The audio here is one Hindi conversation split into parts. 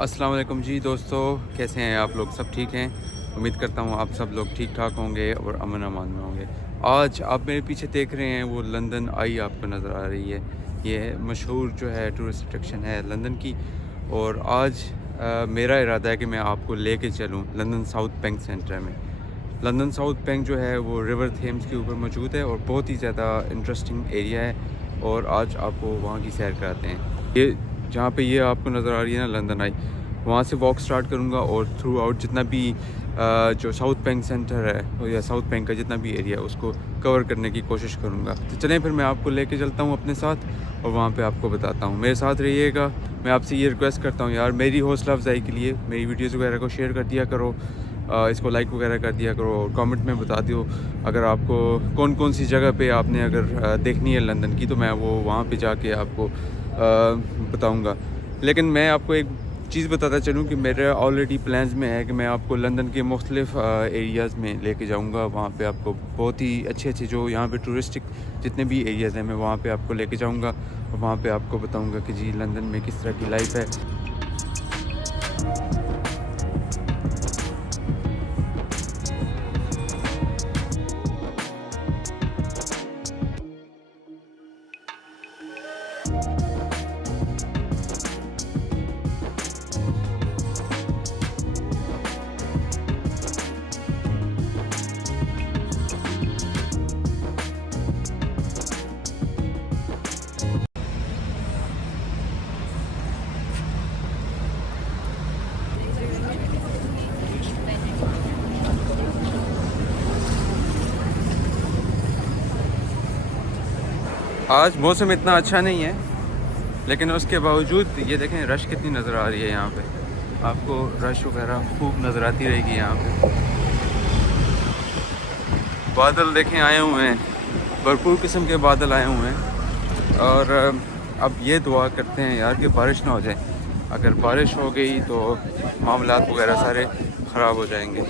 अस्सलाम वालेकुम जी दोस्तों, कैसे हैं आप लोग? सब ठीक हैं? उम्मीद करता हूँ आप सब लोग ठीक ठाक होंगे और अमन अमान में होंगे। आज आप मेरे पीछे देख रहे हैं वो लंदन आई आपको नज़र आ रही है। ये मशहूर जो है टूरिस्ट अट्रैक्शन है लंदन की। और आज मेरा इरादा है कि मैं आपको लेके चलूँ लंदन साउथ बैंक सेंटर में। लंदन साउथ बैंक जो है वो रिवर थेम्स के ऊपर मौजूद है और बहुत ही ज़्यादा इंटरेस्टिंग एरिया है। और आज आपको वहाँ की सैर कराते हैं। ये जहाँ पे ये आपको नज़र आ रही है ना लंदन आई, वहाँ से वॉक स्टार्ट करूँगा और थ्रू आउट जितना भी जो साउथ बैंक सेंटर है या साउथ बैंक का जितना भी एरिया है उसको कवर करने की कोशिश करूँगा। तो चलें फिर मैं आपको लेके चलता हूँ अपने साथ और वहाँ पे आपको बताता हूँ। मेरे साथ रहिएगा। मैं आपसे ये रिक्वेस्ट करता हूँ यार, मेरी हौसला अफजाई के लिए मेरी वीडियोज़ वगैरह को शेयर कर दिया करो, इसको लाइक वगैरह कर दिया करो और कमेंट में बता दो अगर आपको कौन कौन सी जगह पे आपने अगर देखनी है लंदन की, तो मैं वो वहाँ पे जाके आपको बताऊँगा। लेकिन मैं आपको एक चीज़ बताता चलूँ कि मेरे ऑलरेडी प्लान्स में है कि मैं आपको लंदन के मुख्तलिफ़ एरियाज़ में लेके जाऊँगा। वहाँ पे आपको बहुत ही अच्छे अच्छे जो यहाँ पे टूरिस्टिक जितने भी एरियाज़ हैं मैं वहाँ पे आपको लेके जाऊँगा और वहाँ पे आपको बताऊँगा कि जी लंदन में किस तरह की लाइफ है। आज मौसम इतना अच्छा नहीं है लेकिन उसके बावजूद ये देखें रश कितनी नज़र आ रही है यहाँ पे। आपको रश वगैरह खूब नज़र आती रहेगी यहाँ पे। बादल देखें आए हुए हैं, भरपूर किस्म के बादल आए हुए हैं। और अब ये दुआ करते हैं यार कि बारिश ना हो जाए। अगर बारिश हो गई तो मामलात वगैरह सारे ख़राब हो जाएंगे।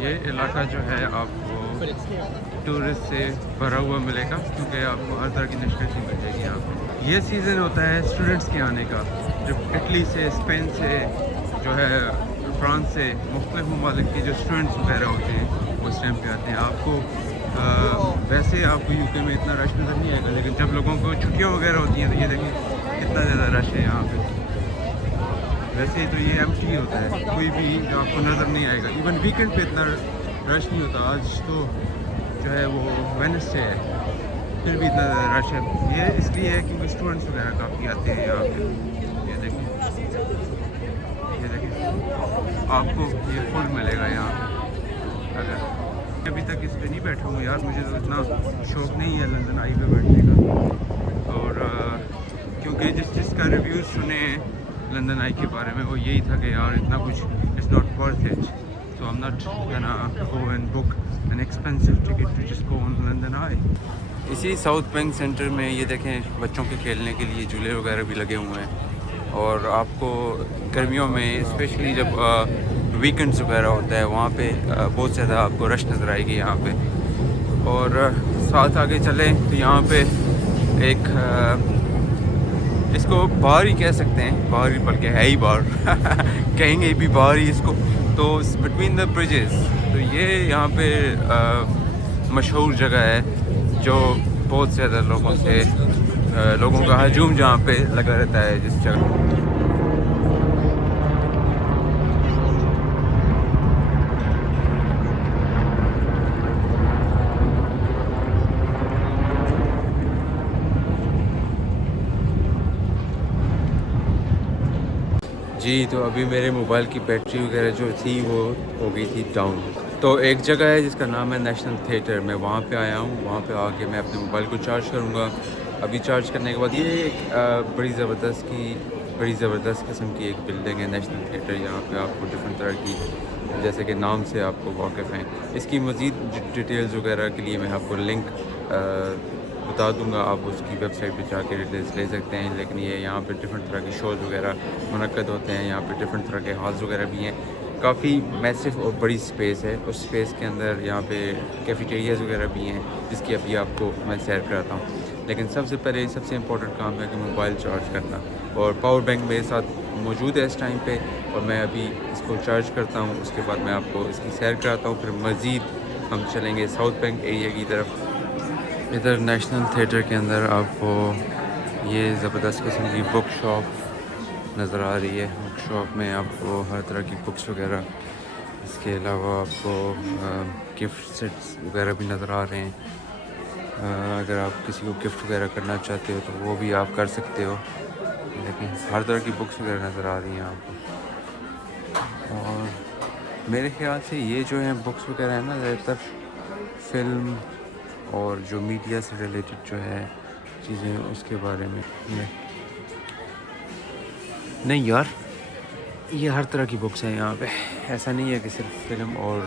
ये इलाका जो है आपको टूरिस्ट से भरा हुआ मिलेगा क्योंकि आपको हर तरह की नेशनलिटी मिल जाएगी यहाँ पे। ये सीज़न होता है स्टूडेंट्स के आने का, जब इटली से, स्पेन से, जो है फ्रांस से, मुख्तलिफ ममालिक के जो स्टूडेंट्स वगैरह होते हैं उस टाइम पे आते हैं। आपको वैसे आपको यूके में इतना रश नज़र नहीं आएगा, लेकिन जब लोगों को छुट्टियाँ वगैरह होती हैं तो ये देखें कितना ज़्यादा रश है यहाँ पे। वैसे तो ये एम्प्टी होता है, कोई भी आपको नज़र नहीं आएगा। इवन वीकेंड पे इतना रश नहीं होता। आज तो जो है वो वेडनेसडे है, फिर भी इतना ज़्यादा रश है। ये इसलिए है क्योंकि स्टूडेंट्स वगैरह काफ़ी आते हैं यहाँ पे। ये देखें, ये देखें आपको ये फुल मिलेगा यहाँ पे। अगर अभी तक इस पर नहीं बैठा हूँ यार, मुझे तो इतना शौक़ नहीं है लंदन आई पे बैठने का। और क्योंकि जिसका रिव्यूज़ सुने लंदन आई के बारे में वो यही था कि यार इतना कुछ it's not worth it, so I am not gonna go and book an expensive ticket to just go on London Eye. इसी साउथ बैंक सेंटर में ये देखें बच्चों के खेलने के लिए झूले वगैरह भी लगे हुए हैं। और आपको गर्मियों में स्पेशली जब वीकेंड्स वगैरह होता है वहाँ पे बहुत ज़्यादा आपको रश नज़र आएगी यहाँ पे। और साथ आगे चलें तो यहाँ पे एक इसको बार ही कह सकते हैं, बार ही बल्कि है ही बार कहेंगे भी बार ही इसको। तो बिटवीन द ब्रिजेस, तो ये यहाँ पे मशहूर जगह है जो बहुत ज़्यादा लोगों का हजूम जहाँ पे लगा रहता है जिस जगह। जी तो अभी मेरे मोबाइल की बैटरी वगैरह जो थी वो हो गई थी डाउन। तो एक जगह है जिसका नाम है नेशनल थिएटर, मैं वहाँ पे आया हूँ। वहाँ पे आके मैं अपने मोबाइल को चार्ज करूँगा। अभी चार्ज करने के बाद ये एक बड़ी ज़बरदस्त किस्म की एक बिल्डिंग है नेशनल थिएटर। यहाँ पे आपको डिफरेंट तरह की, जैसे कि नाम से आपको वाकिफ़ हैं। इसकी मज़ीद डिटेल्स वगैरह के लिए मैं आपको लिंक बता दूंगा, आप उसकी वेबसाइट पे जाके डिटेल्स ले सकते हैं। लेकिन ये यहाँ पे डिफरेंट तरह की शोज़ वगैरह मुनक्कद होते हैं। यहाँ पे डिफरेंट तरह के हॉल्स वगैरह भी हैं। काफ़ी मैसिव और बड़ी स्पेस है। उस स्पेस के अंदर यहाँ पे कैफेटेरियाज़ वगैरह भी हैं जिसकी अभी आपको मैं सैर कराता हूँ। लेकिन सबसे पहले सबसे इम्पोर्टेंट काम है कि मोबाइल चार्ज करना, और पावर बैंक मेरे साथ मौजूद है इस टाइम पे, और मैं अभी इसको चार्ज करता हूँ। उसके बाद मैं आपको इसकी सैर कराता हूँ। फिर मज़ीद हम चलेंगे साउथ बैंक एरिया की तरफ। इधर नेशनल थिएटर के अंदर आपको ये ज़बरदस्त किस्म की बुक शॉप नज़र आ रही है। बुक शॉप में आपको हर तरह की बुक्स वगैरह, इसके अलावा आपको गिफ्ट सेट्स वगैरह भी नज़र आ रहे हैं। अगर आप किसी को गिफ्ट वगैरह करना चाहते हो तो वो भी आप कर सकते हो। लेकिन हर तरह की बुक्स वगैरह नज़र आ रही हैं आपको। और मेरे ख्याल से ये जो है बुक्स वगैरह है ना, ज़्यादातर फिल्म और जो मीडिया से रिलेटेड जो है चीज़ें उसके बारे में। नहीं यार, ये हर तरह की बुक्स हैं यहाँ पे। ऐसा नहीं है कि सिर्फ फिल्म और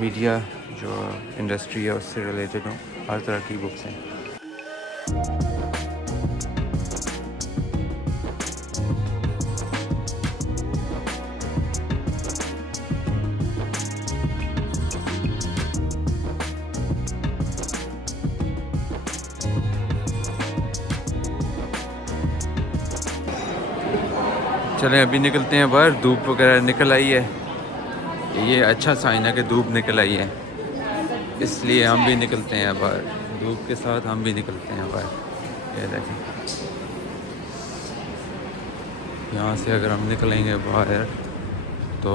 मीडिया जो इंडस्ट्री है उससे रिलेटेड हो, हर तरह की बुक्स हैं। चलें अभी निकलते हैं बाहर। धूप वगैरह निकल आई है, ये अच्छा साइन है कि धूप निकल आई है, इसलिए हम भी निकलते हैं बाहर। धूप के साथ हम भी निकलते हैं बाहर। ये देखें, यहाँ से अगर हम निकलेंगे बाहर तो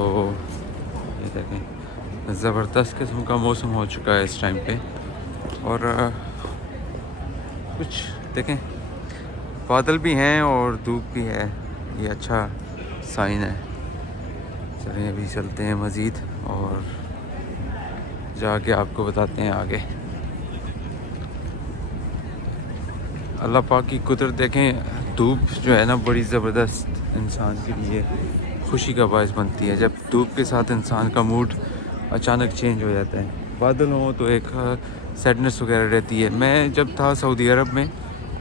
ये देखें ज़बरदस्त किस्म का मौसम हो चुका है इस टाइम पे। और कुछ देखें, बादल भी हैं और धूप भी है, ये अच्छा साइन है। चलिए अभी चलते हैं मज़ीद और जाके आपको बताते हैं आगे। अल्लाह पाक की कुदरत देखें, धूप जो है ना बड़ी ज़बरदस्त इंसान के लिए खुशी का बायस बनती है। जब धूप के साथ इंसान का मूड अचानक चेंज हो जाता है, बादल हो तो एक सैडनेस वगैरह रहती है। मैं जब था सऊदी अरब में,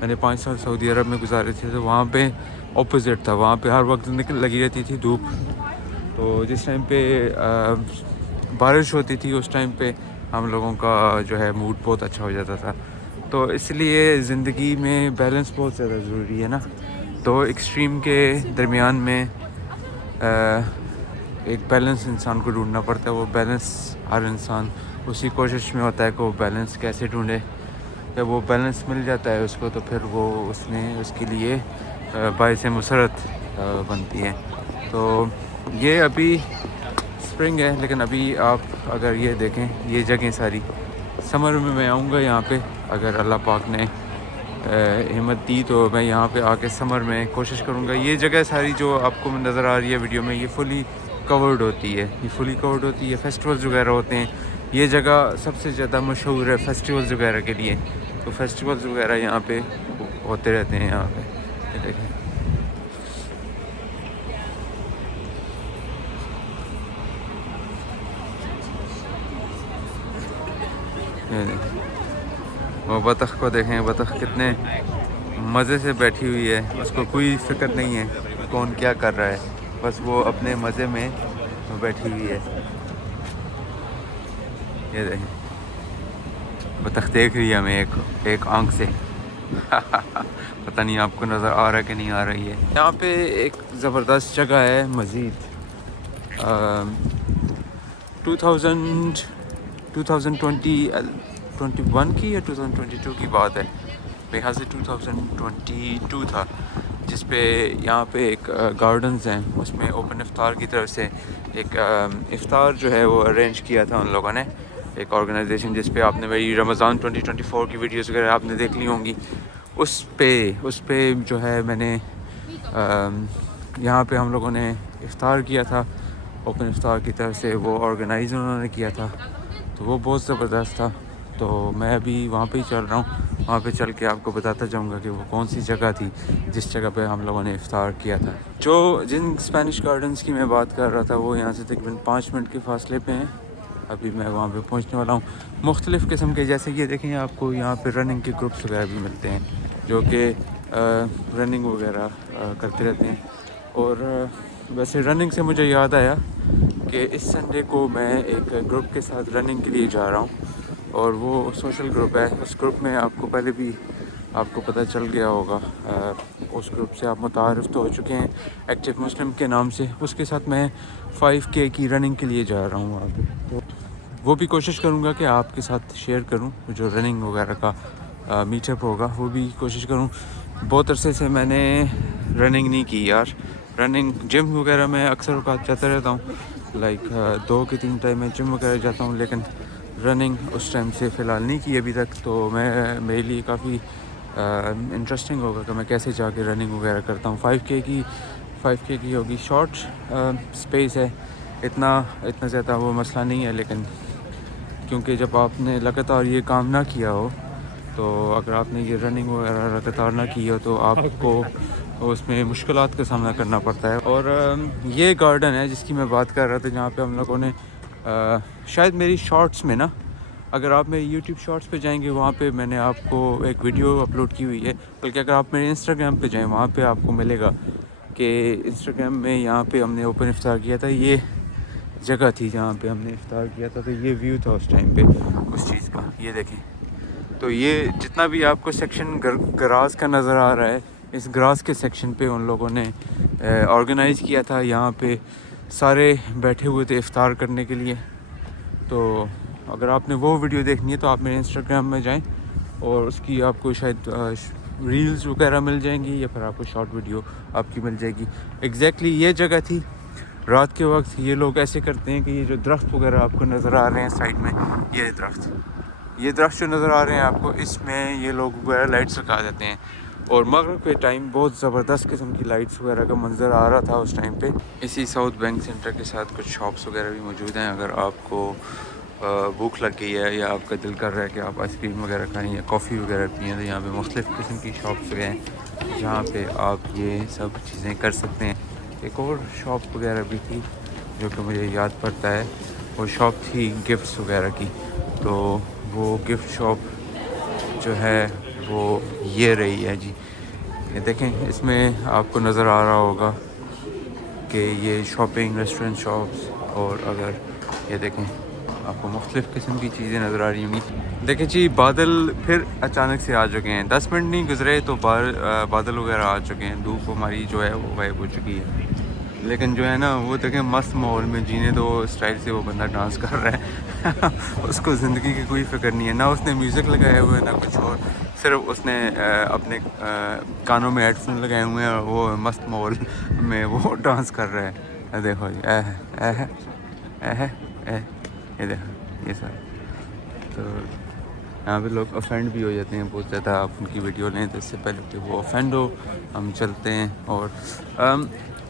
मैंने 5 साल सऊदी अरब में गुजारे थे, तो वहाँ पे ऑपोजिट था। वहाँ पे हर वक्त लगी रहती थी धूप। तो जिस टाइम पे बारिश होती थी उस टाइम पे हम लोगों का जो है मूड बहुत अच्छा हो जाता था। तो इसलिए ज़िंदगी में बैलेंस बहुत ज़्यादा ज़रूरी है ना। तो एक्सट्रीम के दरमियान में एक बैलेंस इंसान को ढूंढना पड़ता है। वो बैलेंस हर इंसान उसी कोशिश में होता है कि वो बैलेंस कैसे ढूंढे। जब वो बैलेंस मिल जाता है उसको, तो फिर वो उसमें उसके लिए बाइस मुसरत बनती है। तो ये अभी स्प्रिंग है, लेकिन अभी आप अगर ये देखें, ये जगह सारी समर में मैं आऊँगा यहाँ पे, अगर अल्लाह पाक ने हिम्मत दी तो मैं यहाँ पे आके समर में कोशिश करूँगा। ये जगह सारी जो आपको नज़र आ रही है वीडियो में, ये फुली कवर्ड होती है। ये फुली कवर्ड होती है, फेस्टिवल्स वगैरह होते हैं। ये जगह सबसे ज़्यादा मशहूर है फेस्टिवल्स वगैरह के लिए। तो फेस्टिवल्स वगैरह यहाँ पे होते रहते हैं। यहाँ पे ये देखें, वो बतख को देखें, बतख कितने मज़े से बैठी हुई है। उसको कोई फिक्र नहीं है कौन क्या कर रहा है, बस वो अपने मज़े में बैठी हुई है। ये देखें, बतख देख रही है हमें एक आंख से। पता नहीं आपको नज़र आ रहा है कि नहीं आ रही है। यहाँ पे एक ज़बरदस्त जगह है मज़ीद। 2000 2021 की या 2022 की बात है, मेरे ख्याल से 2022 था, जिस पे यहाँ पे एक गार्डन्स हैं, उसमें ओपन इफ्तार की तरफ से एक इफ्तार जो है वो अरेंज किया था उन लोगों ने, एक ऑर्गेनाइजेशन, जिस पे आपने मेरी रमज़ान 2024 की वीडियोस वगैरह आपने देख ली होंगी। उस पे जो है मैंने यहाँ पे हम लोगों ने इफ्तार किया था, ओपन इफ्तार की तरफ से वो ऑर्गेनाइज उन्होंने किया था, तो वो बहुत ज़बरदस्त था। तो मैं अभी वहाँ पे ही चल रहा हूँ, वहाँ पे चल के आपको बताता जाऊँगा कि वो कौन सी जगह थी जिस जगह पे हम लोगों ने इफ्तार किया था। जिन स्पेनिश गार्डन्स की मैं बात कर रहा था वो यहाँ से तकरीबन 5 मिनट के फासले पे हैं। अभी मैं वहाँ पे पहुँचने वाला हूँ। मुख्तलिफ़ किस्म के, जैसे ये देखें, आपको यहाँ पे रनिंग के ग्रुप्स वगैरह भी मिलते हैं जो कि रनिंग वगैरह करते रहते हैं। और वैसे रनिंग से मुझे याद आया कि इस संडे को मैं एक ग्रुप के साथ रनिंग के लिए जा रहा हूँ, और वो सोशल ग्रुप है। उस ग्रुप में आपको पहले भी आपको पता चल गया होगा, उस ग्रुप से आप मुतारिफ़ तो हो चुके हैं, एक्टिव मुस्लिम के नाम से। उसके साथ मैं 5K की रनिंग के लिए जा रहा हूँ वहाँ पे, तो वो भी कोशिश करूँगा कि आपके साथ शेयर करूँ, जो रनिंग वगैरह का मीटअप होगा वो भी कोशिश करूँ। बहुत अरसे से मैंने रनिंग नहीं की यार। रनिंग जिम वगैरह में अक्सर औक़ात जाता रहता हूँ, लाइक 2 के 3 टाइम में जिम वगैरह जाता हूँ, लेकिन रनिंग उस टाइम से फ़िलहाल नहीं की अभी तक। तो मेरे लिए काफ़ी इंटरेस्टिंग होगा कि मैं कैसे जाके रनिंग वगैरह करता हूँ। 5K की होगी, शॉर्ट स्पेस है, इतना ज़्यादा वो मसला नहीं है, लेकिन क्योंकि जब आपने लगातार ये काम ना किया हो, तो अगर आपने ये रनिंग वगैरह लगातार ना की हो तो आपको उसमें मुश्किलात का सामना करना पड़ता है। और ये गार्डन है जिसकी मैं बात कर रहा था, जहाँ पे हम लोगों ने शायद मेरी शॉर्ट्स में ना, अगर आप मेरे YouTube शॉर्ट्स पे जाएंगे वहाँ पे मैंने आपको एक वीडियो अपलोड की हुई है, बल्कि अगर आप मेरे Instagram पे जाएं वहाँ पे आपको मिलेगा कि Instagram में यहाँ पे हमने ओपन इफ्तार किया था। ये जगह थी जहाँ पे हमने इफ्तार किया था, तो ये व्यू था उस टाइम पे उस चीज़ का, ये देखें। तो ये जितना भी आपको सेक्शन ग्रास का नज़र आ रहा है, इस ग्रास के सेक्शन पे उन लोगों ने ऑर्गेनाइज़ किया था। यहाँ पे सारे बैठे हुए थे इफ्तार करने के लिए। तो अगर आपने वो वीडियो देखनी है तो आप मेरे Instagram में जाएं, और उसकी आपको शायद रील्स वगैरह मिल जाएंगी, या फिर आपको शॉर्ट वीडियो आपकी मिल जाएगी। एग्जैक्टली ये जगह थी। रात के वक्त ये लोग ऐसे करते हैं कि ये जो दरख्त वगैरह आपको नज़र आ रहे हैं साइड में, ये दरख्त जो नज़र आ रहे हैं आपको, इसमें ये लोग वगैरह लाइट्स लगा देते हैं। और मगरिब के टाइम बहुत ज़बरदस्त किस्म की लाइट्स वगैरह का मंजर आ रहा था उस टाइम पे। इसी साउथ बैंक सेंटर के साथ कुछ शॉप्स वगैरह भी मौजूद हैं। अगर आपको भूख लग गई है या आपका दिल कर रहा है कि आप आइसक्रीम वगैरह खाएँ या कॉफ़ी वगैरह पिएँ, तो यहाँ पे मुख्तलिफ़ किस्म की शॉप्स हैं जहाँ पे आप ये सब चीज़ें कर सकते हैं। एक और शॉप वगैरह भी थी जो कि मुझे याद पड़ता है, वो शॉप थी गिफ्ट्स वगैरह की। तो वो गिफ्ट शॉप जो है वो ये रही है जी। ये देखें, इसमें आपको नज़र आ रहा होगा कि ये शॉपिंग रेस्टोरेंट शॉप्स, और अगर ये देखें आपको मुख्तलिफ़ किस्म की चीज़ें नज़र आ रही होंगी। देखें जी, बादल फिर अचानक से आ चुके हैं। 10 मिनट नहीं गुजरे तो बादल वगैरह आ चुके हैं। धूप हमारी जो है वो गायब हो चुकी है, लेकिन जो है ना वो देखें मस्त माहौल में जीने दो स्टाइल से वो बंदा डांस कर रहा है उसको ज़िंदगी की कोई फ़िक्र नहीं है, ना उसने म्यूज़िक लगाए हुए ना कुछ और, सिर्फ उसने अपने कानों में हेडफोन लगाए हुए हैं और वो मस्त माहौल में वो डांस कर रहा है। देखो जी, ये देखो ये सर। तो यहाँ पे लोग ऑफेंड भी हो जाते हैं बहुत ज़्यादा, आप उनकी वीडियो लें तो इससे पहले कि वो ऑफेंड हो। हम चलते हैं, और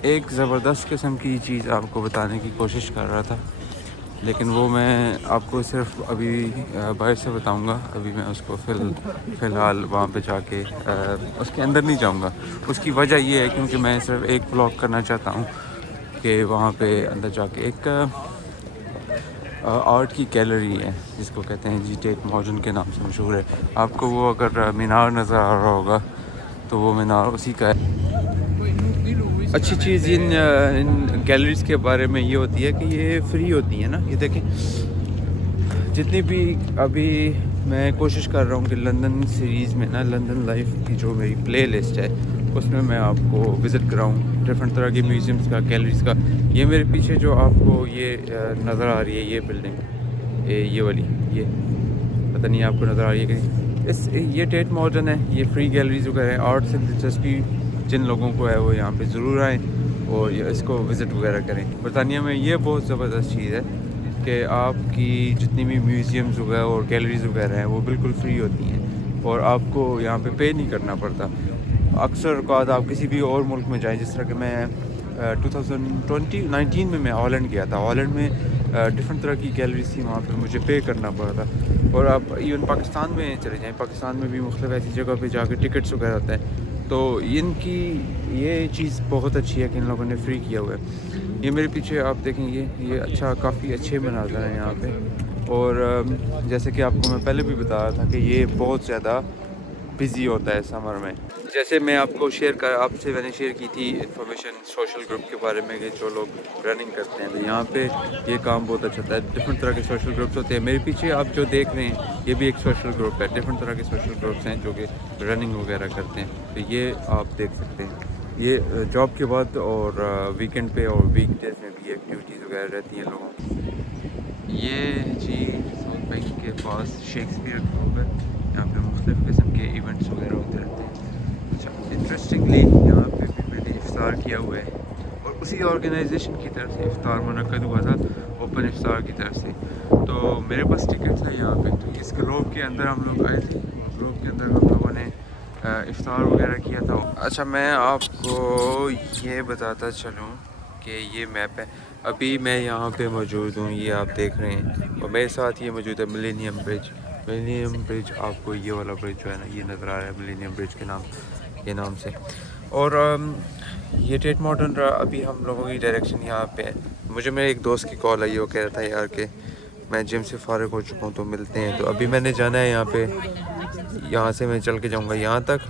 एक ज़बरदस्त किस्म की चीज़ आपको बताने की कोशिश कर रहा था, लेकिन वो मैं आपको सिर्फ अभी बाहर से बताऊंगा। अभी मैं उसको फ़िलहाल वहाँ पे जाके उसके अंदर नहीं जाऊंगा। उसकी वजह ये है क्योंकि मैं सिर्फ एक व्लॉग करना चाहता हूँ कि वहाँ पे अंदर जाके एक आर्ट की गैलरी है जिसको कहते हैं जी टेट मॉडर्न के नाम से मशहूर है। आपको वो अगर मीनार नज़र आ रहा होगा तो वो मीनार उसी का है। अच्छी चीज़ इन गैलरीज़ के बारे में ये होती है कि ये फ्री होती है ना। ये देखें, जितनी भी अभी मैं कोशिश कर रहा हूँ कि लंदन सीरीज़ में ना, लंदन लाइफ की जो मेरी प्ले लिस्ट है उसमें मैं आपको विज़िट कराऊँ डिफरेंट तरह के म्यूज़ियम्स का, गैलरीज़ का। ये मेरे पीछे जो आपको ये नज़र आ रही है ये बिल्डिंग, ये वाली, ये पता नहीं आपको नज़र आ रही है कि इस ये टेट मॉडर्न है, ये फ्री गैलरीज वगैरह है। आर्ट से दिलचस्पी जिन लोगों को है वो यहाँ पे ज़रूर आएँ और इसको विज़िट वगैरह करें। बरतानिया में ये बहुत ज़बरदस्त चीज़ है कि आपकी जितनी भी म्यूज़ियम्स वगैरह और गैलरीज वगैरह हैं वो बिल्कुल फ्री होती हैं और आपको यहाँ पे नहीं करना पड़ता। अक्सर औक़ात आप किसी भी और मुल्क में जाएँ, जिस तरह कि मैं 2019 में मैं हॉलैंड गया था। हॉलैंड में डिफरेंट तरह की गैलरीज थी, वहाँ पे मुझे पे करना पड़ा था। और आप इवन पाकिस्तान में चले जाएँ, पाकिस्तान में भी मुख्तलिफ ऐसी जगह पे जाके टिकट्स वगैरह होते हैं। तो इनकी ये चीज़ बहुत अच्छी है कि इन लोगों ने फ्री किया हुआ है। ये मेरे पीछे आप देखेंगे, ये अच्छा काफ़ी अच्छे मनाज़र हैं यहाँ पे। और जैसे कि आपको मैं पहले भी बता रहा था कि ये बहुत ज़्यादा बिज़ी होता है समर में। जैसे मैं आपको आपसे मैंने शेयर की थी इन्फॉर्मेशन सोशल ग्रुप के बारे में कि जो लोग रनिंग करते हैं, तो यहाँ पे ये काम बहुत अच्छा होता है। डिफरेंट तरह के सोशल ग्रुप्स होते हैं। मेरे पीछे आप जो देख रहे हैं ये भी एक सोशल ग्रुप है। डिफरेंट तरह के सोशल ग्रुप्स हैं जो कि रनिंग वगैरह करते हैं, तो ये आप देख सकते हैं। ये जॉब के बाद और वीकेंड पे और वीकडेज में भी एक्टिविटीज़ वगैरह रहती हैं लोगों की। ये जी साउथ बैंक के पास शेक्सपियर ग्रुप है, यहाँ पे मुख्तलिफ़ किस्म के इवेंट्स वगैरह होते रहते हैं। अच्छा, इंटरेस्टिंगली यहाँ पे भी मैंने इफ्तार किया हुआ है और उसी ऑर्गेनाइजेशन की तरफ से इफ्तार मुनक्कद हुआ था, ओपन इफ्तार की तरफ से। तो मेरे पास टिकट था यहाँ पे, तो इस ग्रुप के अंदर हम लोग आए थे। ग्रुप के अंदर हम लोगों ने इफ्तार वगैरह किया था। अच्छा, मैं आपको ये बताता चलूँ कि ये मैप है। अभी मैं यहाँ पे मौजूद हूँ, ये आप देख रहे हैं, और मेरे साथ ये मौजूद है मिलेनियम ब्रिज। मिलेनियम ब्रिज आपको ये वाला ब्रिज जो है ना, ये नज़र आ रहा है मिलेनियम ब्रिज के नाम से। और ये टेट मॉडर्न रहा। अभी हम लोगों की डायरेक्शन यहाँ पे है। मुझे मेरे एक दोस्त की कॉल आई, वो कह रहा था यार कि मैं जिम से फ़ारिग हो चुका हूँ तो मिलते हैं। तो अभी मैंने जाना है यहाँ पे, यहाँ से मैं चल के जाऊँगा यहाँ तक,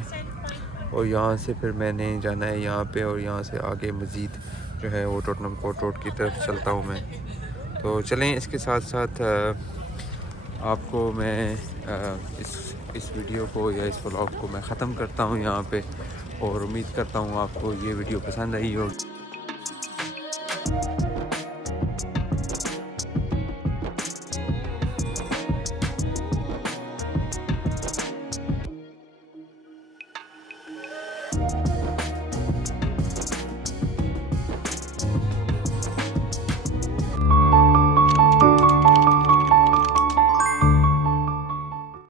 और यहाँ से फिर मैंने जाना है यहाँ पे, और यहाँ से आगे मज़ीद जो है वो टोटनम कोर्ट रोड की तरफ चलता हूँ मैं। तो चलें, इसके साथ साथ आपको मैं इस वीडियो को या इस व्लॉग को मैं ख़त्म करता हूँ यहाँ पे, और उम्मीद करता हूँ आपको ये वीडियो पसंद आई होगी।